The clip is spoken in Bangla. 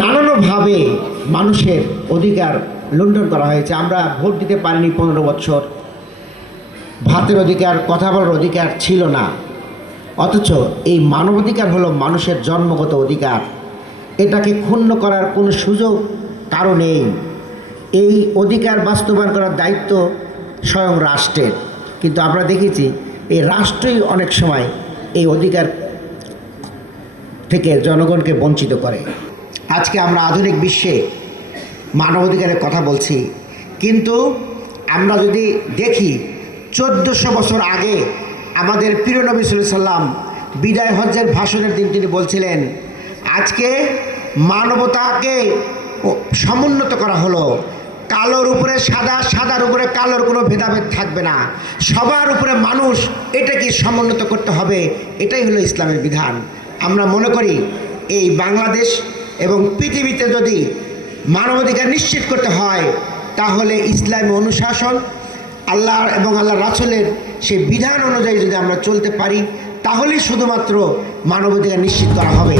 নানানভাবে মানুষের অধিকার লুণ্ঠন করা হয়েছে। আমরা ভোট দিতে পারিনি 15 বছর, ভাতের অধিকার, কথা বলার অধিকার ছিল না। অথচ এই মানবাধিকার হলো মানুষের জন্মগত অধিকার, এটাকে ক্ষুণ্ণ করার কোনো সুযোগ কারো নেই। এই অধিকার বাস্তবায়ন করার দায়িত্ব স্বয়ং রাষ্ট্রের, কিন্তু আমরা দেখেছি এই রাষ্ট্রই অনেক সময় এই অধিকার থেকে জনগণকে বঞ্চিত করে। আজকে আমরা আধুনিক বিশ্বে মানবাধিকারের কথা বলছি, কিন্তু আমরা যদি দেখি 1400 বছর আগে আমাদের প্রিয় নবী সাল্লাল্লাহু আলাইহি সাল্লাম বিদায় হজ্জের ভাষণের দিন তিনি বলছিলেন, আজকে মানবতাকে সমুন্নত করা হলো, কালোর উপরে সাদা, সাদার উপরে কালোর কোনো ভেদাভেদ থাকবে না, সবার উপরে মানুষ, এটাকে সমুন্নত করতে হবে, এটাই হলো ইসলামের বিধান। আমরা মনে করি এই বাংলাদেশ এবং পৃথিবীতে যদি মানবাধিকার নিশ্চিত করতে হয়, তাহলে ইসলামী অনুশাসন, আল্লাহ এবং আল্লাহ রাসূলের সেই বিধান অনুযায়ী যদি আমরা চলতে পারি, তাহলেই শুধুমাত্র মানবাধিকার নিশ্চিত করা হবে।